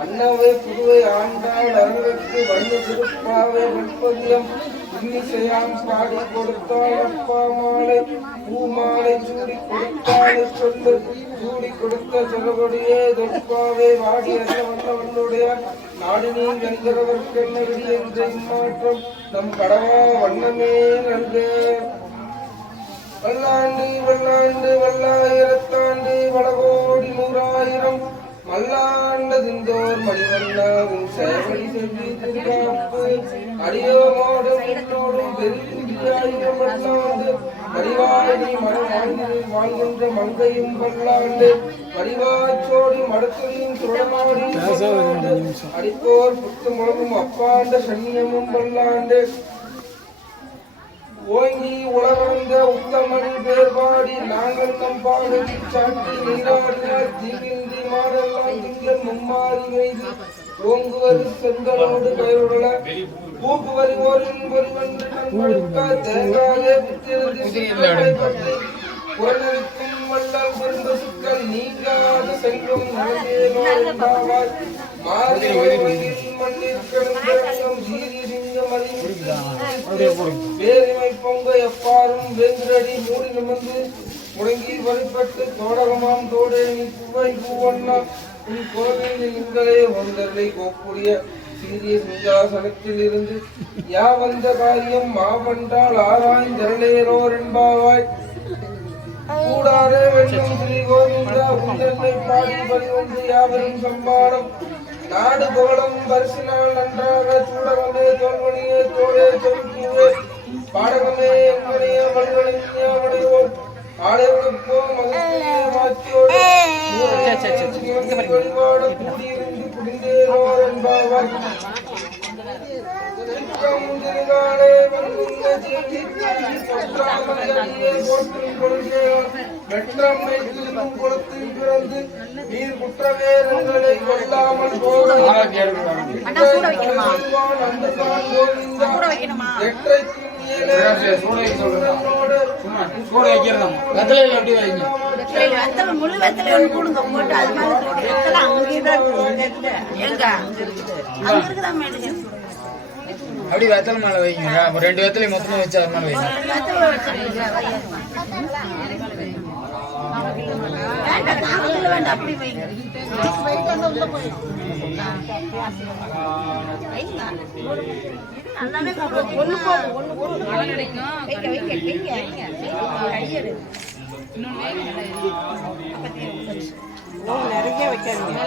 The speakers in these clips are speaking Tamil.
அன்னவை புதுவை ஆண்டாள் அருளுக்கு வண்ண திருப்பாவை வெண்பதியம் இன்னிசையாம் பாடி கொடுத்தாள் அப்பா மாலை. பூமாலை சூடி கொடுத்தாள் சொல்லு சூடி கொடுத்த சொல்லபடியே தொட்பாவை. வாடி அறிய வந்தவனுடைய வல்லுடைய நாடு நீ விடி என்ற இம்மாற்றம். நம் கடவா வண்ணமே நல்க வல்லாண்டு வல்லாண்டு வல்லாயிரத்தாண்டு வடகோடி நூறாயிரம் மல்லாண்டதிந்தோர் மணிவண்ணாவின் சேவை செவ்வி திருகாப்பு அடியோமோடு முன்னோடும் பெருந்தியாயிரம் வல்லாண்டு அறிவாயி மனம் வாழ்கின்ற மங்கையும் பல்லாண்டு. அறிவாச்சோடி மடத்துறையும் சுழமாடி அடிப்போர் புத்து முழங்கும் அப்பாண்ட சன்னியமும் பல்லாண்டு. ஓங்கி உலகந்த உத்தமன் பேர்பாடி நாங்கள் நம்பாடு சாட்டி நீராடினார் தீவின்றி மாடெல்லாம் திங்கள் மும்மாறி வைத்து ஓங்குவது செங்கலோடு பெயருடல பூக்குவரி பொங்க எப்பாரும் வென்றடி மூடி நிமிர்ந்து முடங்கி வழிபட்டு தோடகமாம் தோடேணி பூவை பூவண்ணா உன் கோவில் உங்களே வந்தரை கோப்புடைய சீரிய சிங்காசனத்தில் இருந்து. யா வந்த காரியம் மாவண்டால் ஆராய்ந்தருளேரோர் என்பாவாய். கூடாரே வெல்லும் ஸ்ரீ கோவிந்தா உந்தன்னை பாடி பறிவந்து யாவரும் சம்பாடம். நாடு கோலம் பரிசினால் நன்றாக சூடகமே தோல்மணியே தோழே சொற்குவே பாடகமே எங்கனைய மண்களின் ஆலயத்துக்கு போகும் பிறந்து நீர் குற்றவேரங்களை கொள்ளாமல் போகும் கோவிந்தா எட்டை சொல்லுங்க கூட வைக்கிறதாம். வெத்தலையில் எப்படி வைங்க. வெத்தலை முழு வெத்தலை ஒன்று கொடுங்க. போட்டு அது மேல போட்டு வெத்தலை அங்கேயே தான் இருக்குது. எங்க அங்க இருக்குது. அங்க இருக்குதா மேடம் அப்படி வெத்தலை மேலே வைங்க. ஒரு ரெண்டு வெத்தலை மொத்தமாக வச்சு அது மேலே வைங்க. நிறைய வைக்காதீங்க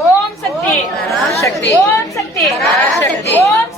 ஓம் சக்தி. ஓம் சக்தி. ஓம் சக்தி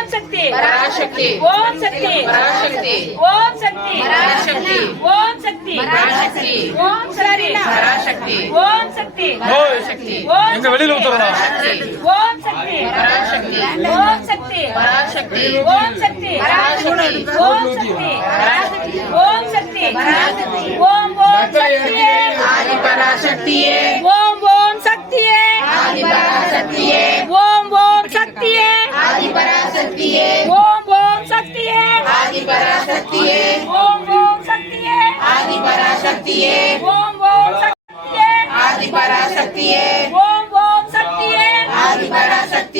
சக்தி பராசக்தி. ஓம் சக்தி பராசக்தி. ஓம் சக்தி பராசக்தி. ஓம் சக்தி பராசக்தி. ஓம் சக்தி பராசக்தி. ஓம் சக்தி பராசக்தி. ஓம் எங்க வெளியில ஊத்துறதா ஓம் சக்தி பராசக்தி. ஓம் சக்தி பராசக்தி. ஓம் சக்தி பராசக்தி. ஓம் சக்தி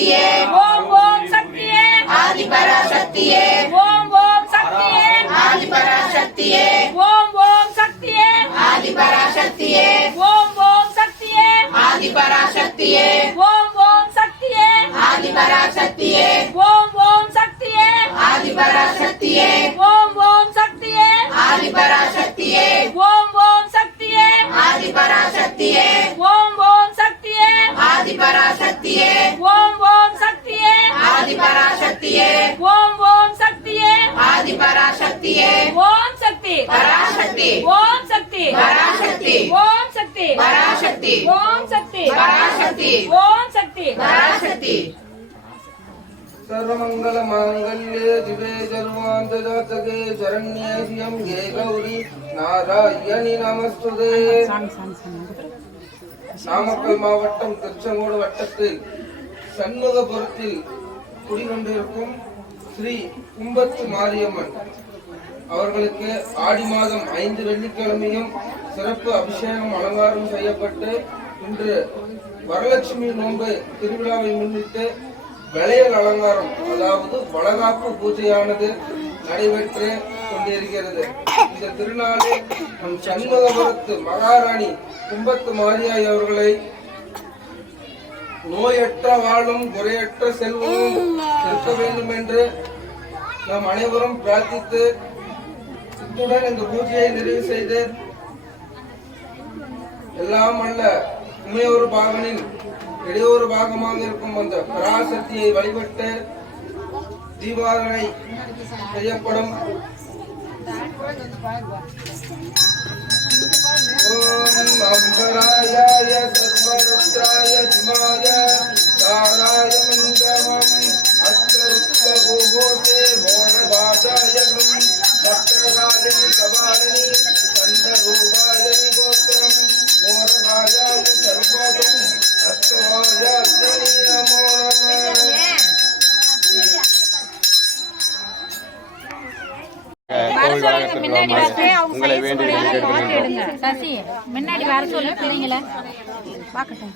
சக்தியே. ஓம் ஓம் சக்தியே. ஆதிபரா சக்தியே ஓம் ஓம் சக்தியே. ஆதிபரா சக்தியே ஓம் ஓம் சக்தியே. ஆதிபரா சக்தியே ஓம் ஓம் சக்தியே. ஆதிபரா சக்தியே ஓம் ஓம் சக்தியே. ஆதிபரா சக்தியே ஓம் ஓம் சக்தியே. ஆதிபரா சக்தியே ஓம் ஓம் சக்தி பராசக்தி सर्वमंगल मांगल्ये दिवे सर्वांत जातके शरण्ये त्र्यंबके गौरी நாராயணி நமஸ்துதே நாமக்கல் மாவட்டம் திருச்செங்கோடு வட்டத்தில் சண்முகபுரத்தில் குடிகொண்டிருக்கும் ஸ்ரீ கும்பத்து மாரியம்மன் அவர்களுக்கு ஆடி மாதம் ஐந்து வெள்ளிக்கிழமையும் சிறப்பு அபிஷேகம் அலங்காரம் செய்யப்பட்டு இன்று வரலட்சுமி நோன்பு திருவிழாவை முன்னிட்டு விளையல் அலங்காரம் அதாவது வளகாப்பு பூஜையானது நடைபெற்று கொண்டிருக்கிறது. இந்த திருநாளில் நம் சண்முகபுரத்து மகாராணி கும்பத்து மாரியாய் அவர்களை நோயற்ற வாழும் குறையற்ற செல்வமும் இருக்க வேண்டும் என்று நாம் அனைவரும் பிரார்த்தித்து இத்துடன் இந்த பூஜையை நிறைவு செய்து எல்லாம் அல்ல உமையொரு பாகனின் இடையொரு பாகமாக இருக்கும் அந்த பராசக்தியை வழிபட்டு தீபாவளி செய்யப்படும். உங்களை வேண்டி சசி முன்னாடி வர சொல்லு பிள்ளைங்கள பாக்கட்டும்.